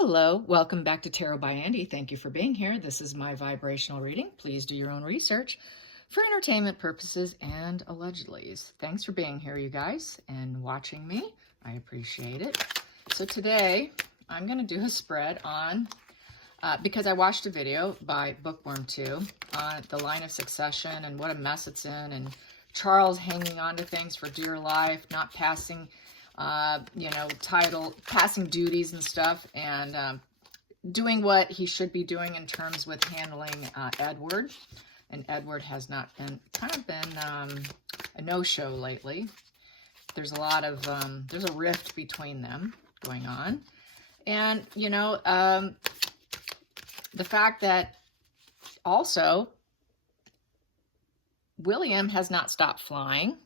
Hello, welcome back to Tarot by Andy. Thank you for being here. This is my vibrational reading. Please do your own research for entertainment purposes and allegedly. Thanks for being here, you guys, and watching me. I appreciate it. So today I'm going to do a spread on, because I watched a video by Bookworm2 on the line of succession and what a mess it's in, and Charles hanging on to things for dear life, not passing passing duties and stuff, and doing what he should be doing in terms with handling Edward. And Edward has not been, a no-show lately. There's a lot of, there's a rift between them going on. And, the fact that also William has not stopped flying.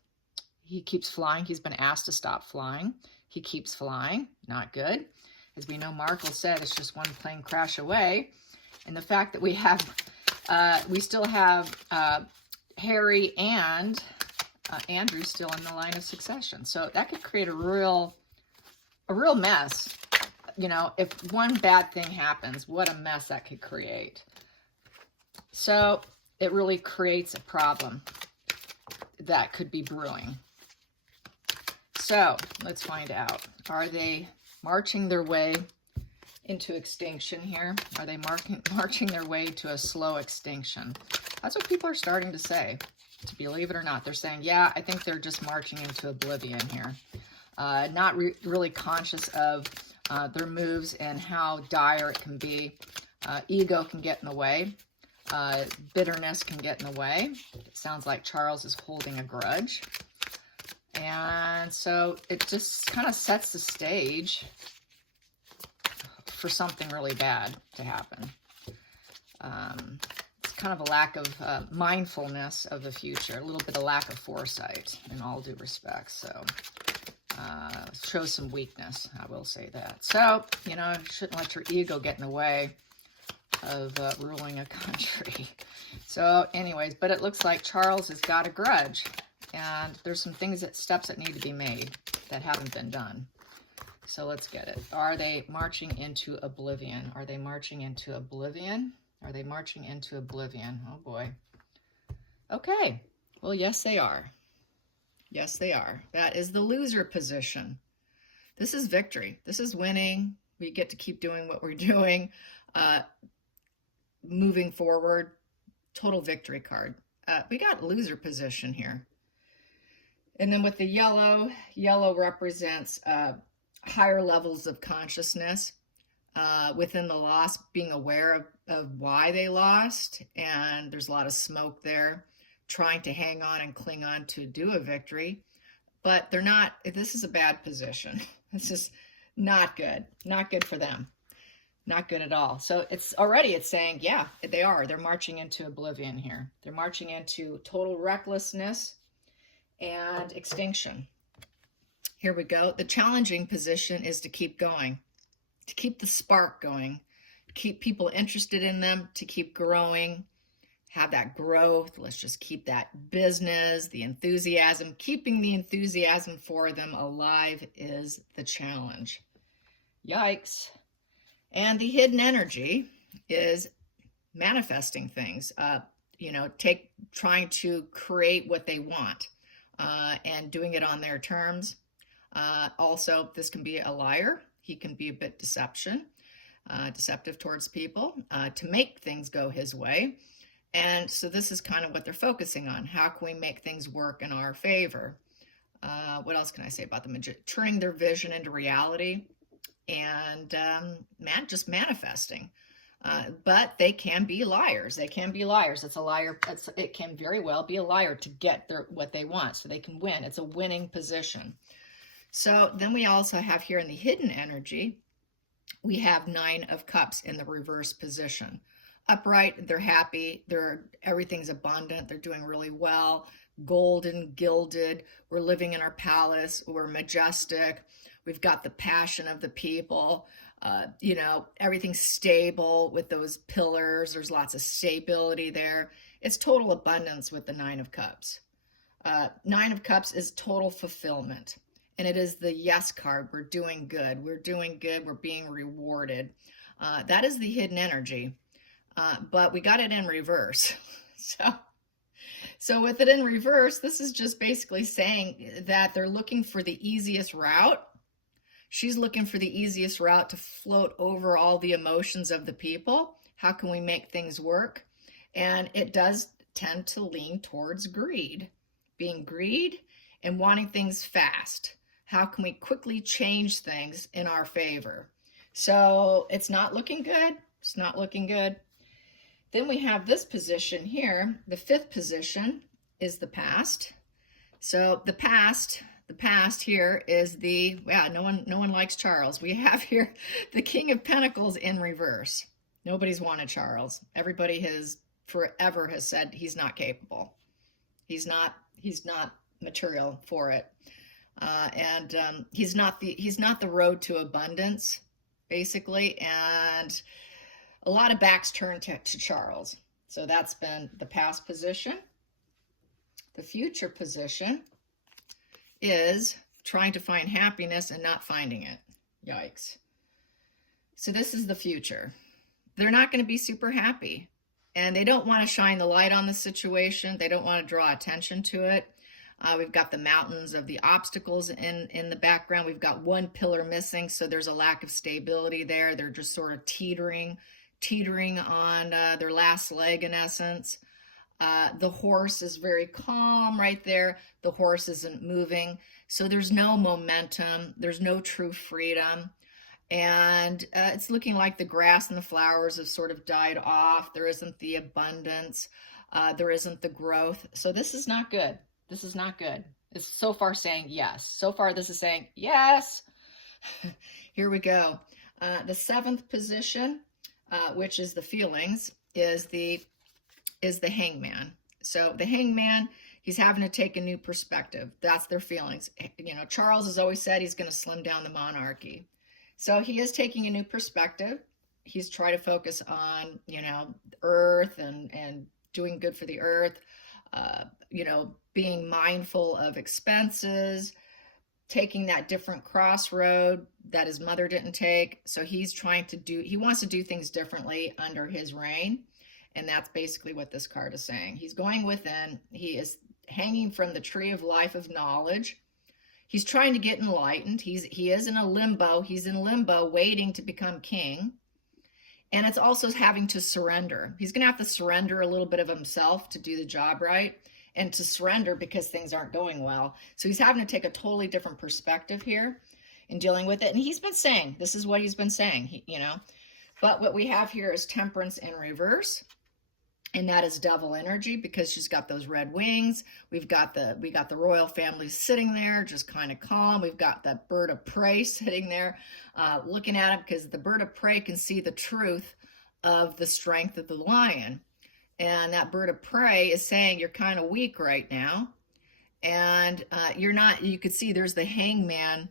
He keeps flying. He's been asked to stop flying. He keeps flying. Not good. As we know, Markle said, it's just one plane crash away. And the fact that we still have Harry and Andrew still in the line of succession. So that could create a real mess. If one bad thing happens, what a mess that could create. So it really creates a problem that could be brewing. So let's find out. Are they marching their way into extinction here? Are they marching their way to a slow extinction? That's what people are starting to say. To believe it or not, they're saying, yeah, I think they're just marching into oblivion here. Not really conscious of their moves and how dire it can be. Ego can get in the way. Bitterness can get in the way. It sounds like Charles is holding a grudge. And so it just kind of sets the stage for something really bad to happen. It's kind of a lack of mindfulness of the future, a little bit of lack of foresight in all due respect. So shows some weakness, I will say that. So, you shouldn't let your ego get in the way of ruling a country. So anyways, but it looks like Charles has got a grudge. And there's some steps that need to be made that haven't been done. So let's get it. Are they marching into oblivion? Are they marching into oblivion? Are they marching into oblivion? Oh boy. Okay. Well, yes, they are. Yes, they are. That is the loser position. This is victory. This is winning. We get to keep doing what we're doing. Moving forward. Total victory card. We got loser position here. And then with the yellow represents higher levels of consciousness within the loss, being aware of why they lost. And there's a lot of smoke there, trying to hang on and cling on to do a victory. But they're not, this is a bad position. This is not good. Not good for them. Not good at all. So it's saying, yeah, they are. They're marching into oblivion here. They're marching into total recklessness and extinction. Here we go. The challenging position is to keep going, to keep the spark going, to keep people interested in them, to keep growing, have that growth. Let's just keep that business, the enthusiasm. Keeping the enthusiasm for them alive is the challenge. Yikes. And the hidden energy is manifesting things, trying to create what they want. And doing it on their terms. Also, this can be a liar. He can be a bit deceptive towards people to make things go his way. And so this is kind of what they're focusing on. How can we make things work in our favor? What else can I say about the turning their vision into reality and just manifesting. But they can be liars. They can be liars. It's a liar. It can very well be a liar to get what they want, so they can win. It's a winning position. So then we also have here in the hidden energy, we have 9 of Cups in the reverse position. Upright, they're happy. Everything's abundant. They're doing really well. Golden, gilded. We're living in our palace. We're majestic. We've got the passion of the people. Everything's stable with those pillars. There's lots of stability there. It's total abundance with the 9 of Cups. 9 of Cups is total fulfillment. and it is the yes card. We're doing good. We're doing good. We're being rewarded. That is the hidden energy, but we got it in reverse. So with it in reverse, this is just basically saying that they're looking for the easiest route. She's looking for the easiest route to float over all the emotions of the people. How can we make things work? And it does tend to lean towards greed, being greed and wanting things fast. How can we quickly change things in our favor? So it's not looking good. It's not looking good. Then we have this position here. The fifth position is the past. So the past here is no one likes Charles. We have here the King of Pentacles in reverse. Nobody's wanted Charles. Everybody has forever has said he's not capable. He's not material for it. He's not the road to abundance, basically, and a lot of backs turned to Charles. So that's been the past position. The future position is trying to find happiness and not finding it. Yikes. So this is the future. They're not going to be super happy, and they don't want to shine the light on the situation. They don't want to draw attention to it. We've got the mountains of the obstacles in the background. We've got one pillar missing, so there's a lack of stability there. They're just sort of teetering on their last leg, in essence. The horse is very calm right there. The horse isn't moving. So there's no momentum. There's no true freedom. And it's looking like the grass and the flowers have sort of died off. There isn't the abundance. There isn't the growth. So this is not good. This is not good. It's so far saying yes. So far this is saying yes. Here we go. The seventh position, which is the feelings, is the hangman. So the hangman, he's having to take a new perspective. That's their feelings. You know, Charles has always said he's going to slim down the monarchy. So he is taking a new perspective. He's trying to focus on, earth and doing good for the earth, being mindful of expenses, taking that different crossroad that his mother didn't take. So he wants to do things differently under his reign. And that's basically what this card is saying. He's going within. He is hanging from the tree of life of knowledge. He's trying to get enlightened. He is in a limbo. He's in limbo waiting to become king. And it's also having to surrender. He's going to have to surrender a little bit of himself to do the job right, and to surrender because things aren't going well. So he's having to take a totally different perspective here in dealing with it. And he's been saying, this is what he's been saying, But what we have here is temperance in reverse. And that is devil energy because she's got those red wings. We got the royal family sitting there, just kind of calm. We've got that bird of prey sitting there, looking at him because the bird of prey can see the truth of the strength of the lion. And that bird of prey is saying you're kind of weak right now, and you're not. You could see there's the hangman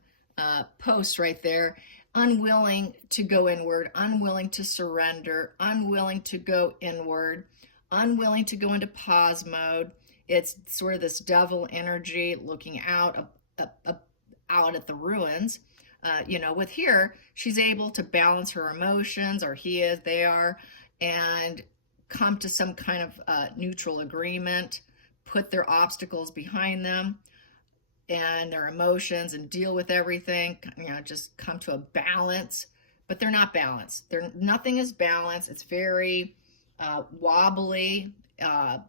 post right there. Unwilling to go inward, unwilling to surrender, unwilling to go inward, unwilling to go into pause mode. It's sort of this devil energy looking out at the ruins. With here, she's able to balance her emotions, or they are, and come to some kind of neutral agreement, put their obstacles behind them and their emotions and deal with everything, just come to a balance. But they're not balanced. Nothing is balanced. It's very wobbly.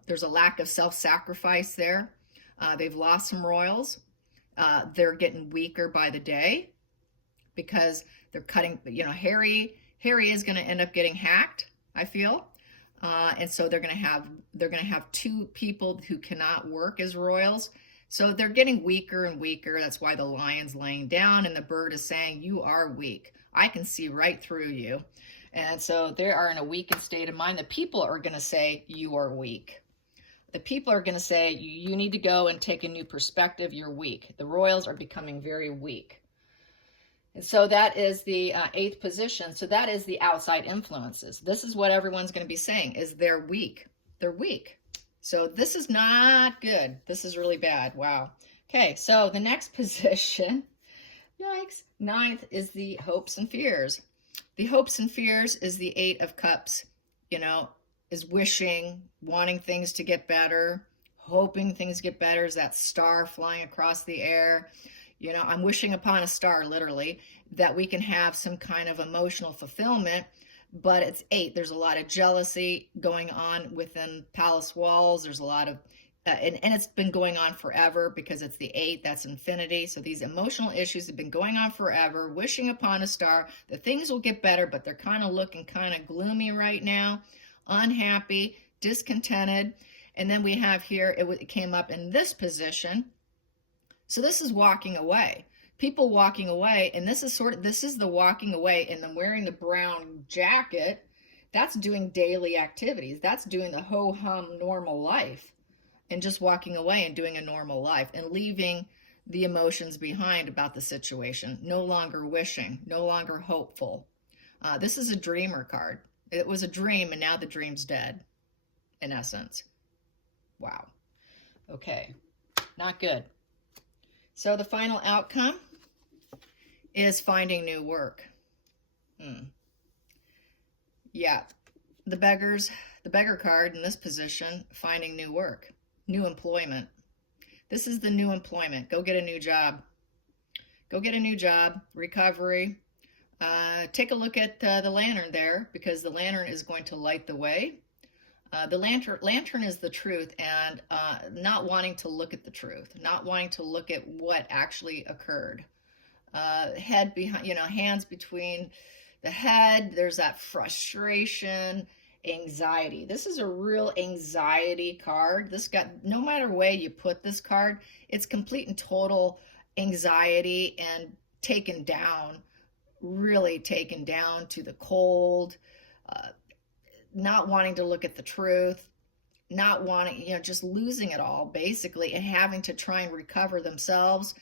There's a lack of self-sacrifice there. They've lost some royals. They're getting weaker by the day because they're cutting, Harry is going to end up getting hacked, I feel. And so they're going to have two people who cannot work as royals. So they're getting weaker and weaker. That's why the lion's laying down and the bird is saying, you are weak. I can see right through you. And so they are in a weakened state of mind. The people are going to say, you are weak. The people are going to say, you need to go and take a new perspective. You're weak. The royals are becoming very weak. And so that is the eighth position. So that is the outside influences. This is what everyone's going to be saying is they're weak. They're weak. So this is not good. This is really bad. Wow. Okay, so the next position Yikes. Ninth is the hopes and fears. The hopes and fears is the Eight of Cups, you know, is wishing, wanting things to get better, hoping things get better, is that star flying across the air. You know, I'm wishing upon a star, literally, that we can have some kind of emotional fulfillment. But it's eight. There's a lot of jealousy going on within palace walls. There's a lot of, and it's been going on forever because it's the eight. That's infinity. So these emotional issues have been going on forever, wishing upon a star that things will get better, but they're kind of looking kind of gloomy right now, unhappy, discontented. And then we have here, it came up in this position. So this is walking away. People walking away, and this is the walking away, and then wearing the brown jacket. That's doing daily activities. That's doing the ho-hum normal life, and just walking away and doing a normal life and leaving the emotions behind about the situation. No longer wishing, no longer hopeful. This is a dreamer card. It was a dream, and now the dream's dead, in essence. Wow. Okay, not good. So the final outcome is finding new work. Yeah, the beggar card in this position, finding new work, new employment. This is the new employment. Go get a new job. Go get a new job, recovery. Take a look at the lantern there, because the lantern is going to light the way. The lantern is the truth, and not wanting to look at the truth, not wanting to look at what actually occurred. Head behind, you know, hands between the head. There's that frustration, anxiety. This is a real anxiety card. This got, no matter way you put this card, it's complete and total anxiety and taken down, really taken down to the cold, not wanting to look at the truth, not wanting, you know, just losing it all basically, and having to try and recover themselves.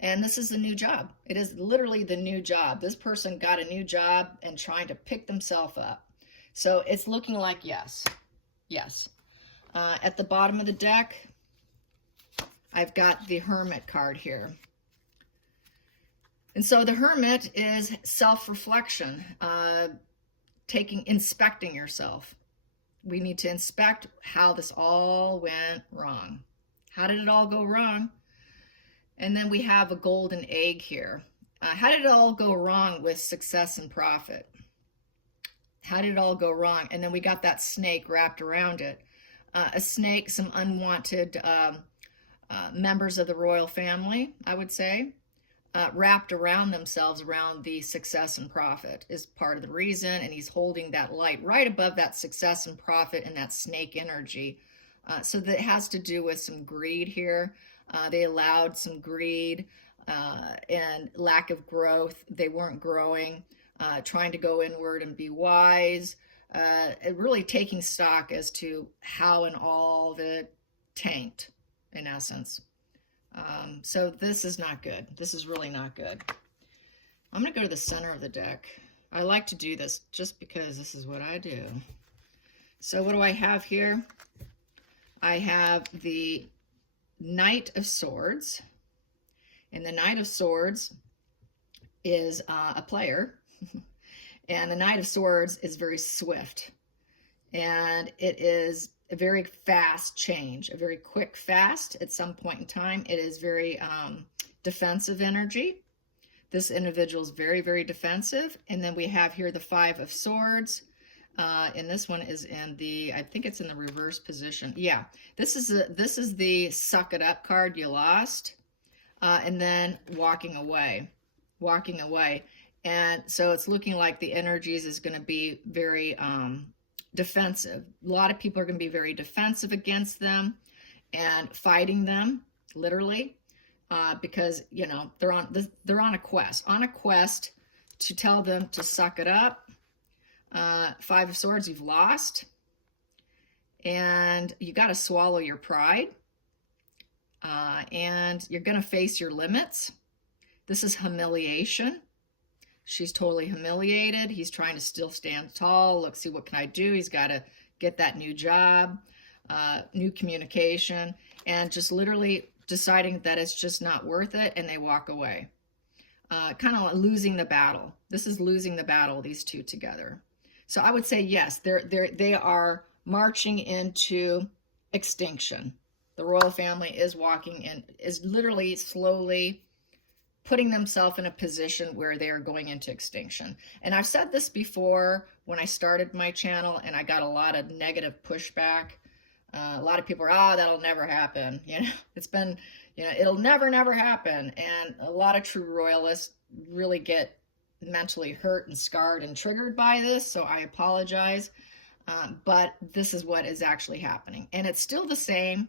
And this is the new job. It is literally the new job. This person got a new job and trying to pick themselves up. So it's looking like yes, yes. At the bottom of the deck, I've got the Hermit card here. And so the Hermit is self-reflection, inspecting yourself. We need to inspect how this all went wrong. How did it all go wrong? And then we have a golden egg here. How did it all go wrong with success and profit? How did it all go wrong? And then we got that snake wrapped around it. A snake, some unwanted members of the royal family, I would say, wrapped around themselves around the success and profit is part of the reason. And he's holding that light right above that success and profit and that snake energy. So that has to do with some greed here. They allowed some greed and lack of growth. They weren't growing, trying to go inward and be wise, really taking stock as to how and all of it tanked, in essence. So this is not good. This is really not good. I'm going to go to the center of the deck. I like to do this just because this is what I do. So what do I have here? I have the Knight of Swords, and the Knight of Swords is a player, and the Knight of Swords is very swift, and it is a very fast change, a very quick fast at some point in time. It is very defensive energy. This individual is very, very defensive. And then we have here the Five of Swords. And this one is in the, I think it's in the reverse position. Yeah, this is the suck it up card. You lost, and then walking away. And so it's looking like the energies is going to be very defensive. A lot of people are going to be very defensive against them and fighting them, literally, because you know they're on a quest to tell them to suck it up. Five of Swords, you've lost, and you got to swallow your pride, and you're going to face your limits. This is humiliation. She's totally humiliated. He's trying to still stand tall. Look, see, what can I do? He's got to get that new job, new communication, and just literally deciding that it's just not worth it, and they walk away. kind of losing the battle. This is losing the battle, these two together. So I would say yes, they are marching into extinction. The royal family is walking in, is literally slowly putting themselves in a position where they are going into extinction. And I've said this before when I started my channel, and I got a lot of negative pushback. A lot of people are, that'll never happen. It's been, it'll never happen. And a lot of true royalists really get mentally hurt and scarred and triggered by this. So I apologize. But this is what is actually happening. And it's still the same.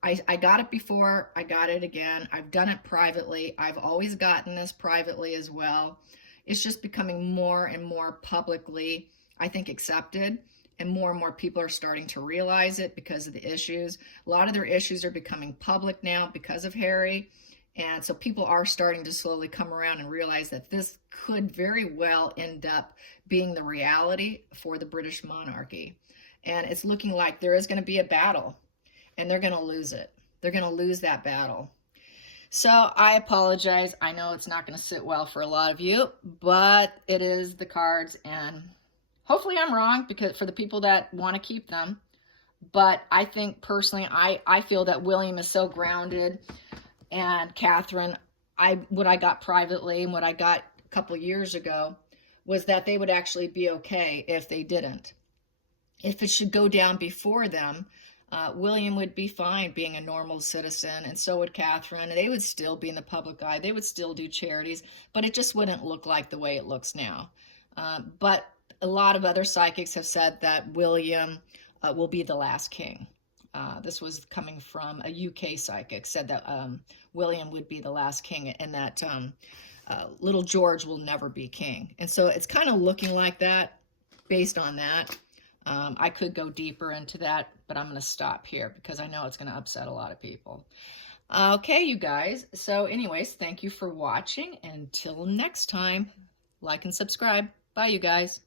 I got it before, I got it again. I've done it privately. I've always gotten this privately as well. It's just becoming more and more publicly, I think, accepted. And more people are starting to realize it because of the issues. A lot of their issues are becoming public now because of Harry. And so people are starting to slowly come around and realize that this could very well end up being the reality for the British monarchy. And it's looking like there is going to be a battle, and they're going to lose it. They're going to lose that battle. So I apologize. I know it's not going to sit well for a lot of you, but it is the cards, and hopefully I'm wrong, because for the people that want to keep them. But I think personally, I feel that William is so grounded, and Catherine, what I got privately and what I got a couple years ago was that they would actually be okay if they didn't. If it should go down before them, William would be fine being a normal citizen, and so would Catherine. They would still be in the public eye. They would still do charities, but it just wouldn't look like the way it looks now. But a lot of other psychics have said that William will be the last king. This was coming from a UK psychic, said that William would be the last king, and that little George will never be king. And so it's kind of looking like that based on that. I could go deeper into that, but I'm going to stop here because I know it's going to upset a lot of people. Okay, you guys. So anyways, thank you for watching. Until next time, like and subscribe. Bye, you guys.